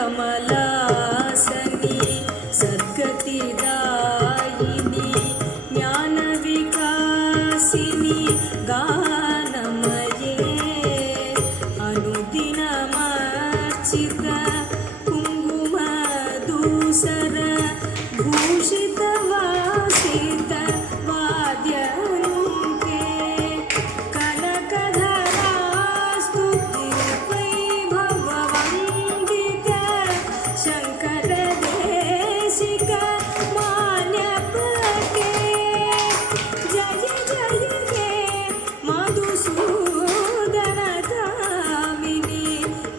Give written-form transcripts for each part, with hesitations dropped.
कमलासनी सद्गतिदायिनी ज्ञानविकासिनी गानमये अनुदिनमर्चित कुङ्कुमधूसर भूषितवासित वाद्यनुते कनकधरास्तुतिवैभववन्दित शङ्करदेशिक मान्यपते जय जय हे मधुसूदनकामिनी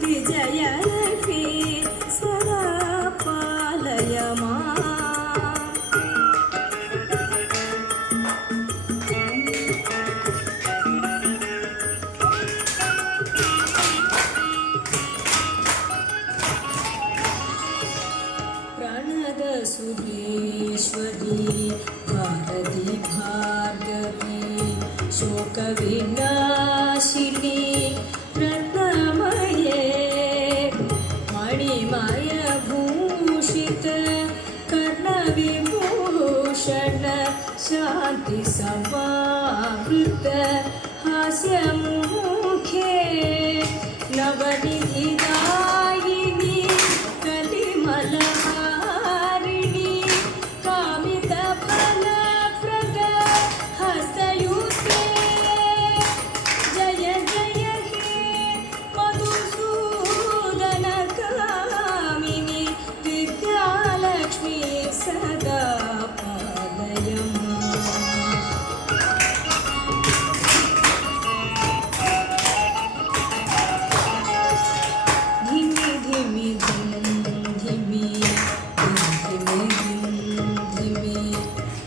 विजयलक्ष्मी सदा पालय माम् प्रणदसुरेश्वरी भारती भार्गवी शोकविनाशिनी रत्नमये मणिमयभूषित कर्णविभूषण शान्तिसमावृत हास्यमुखे नवनिधिदायिनी कलिमलहारिणी कामितफलप्रद हस्तयुते जय जय हे मधुसूदनकामिनी विद्यालक्ष्मी सदा पालय माम् धिमि धिमि धिम धिमि धिमि धिमि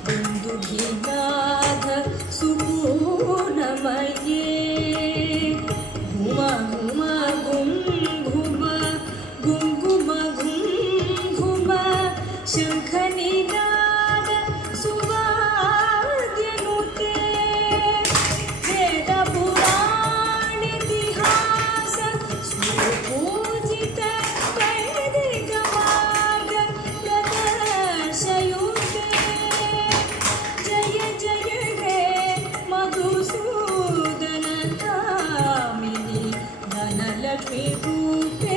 दुन्दुभिनाद सुपूर्णमये घुम घुम घुम घुम घुम घुम शङ्खनिनाद सुवाद्यनुते वेदपुराणेतिहास सुपूजित वैदिकमार्ग प्रदर्शयुते जय जय हे मधुसूदनकामिनी धनलक्ष्मी रूपे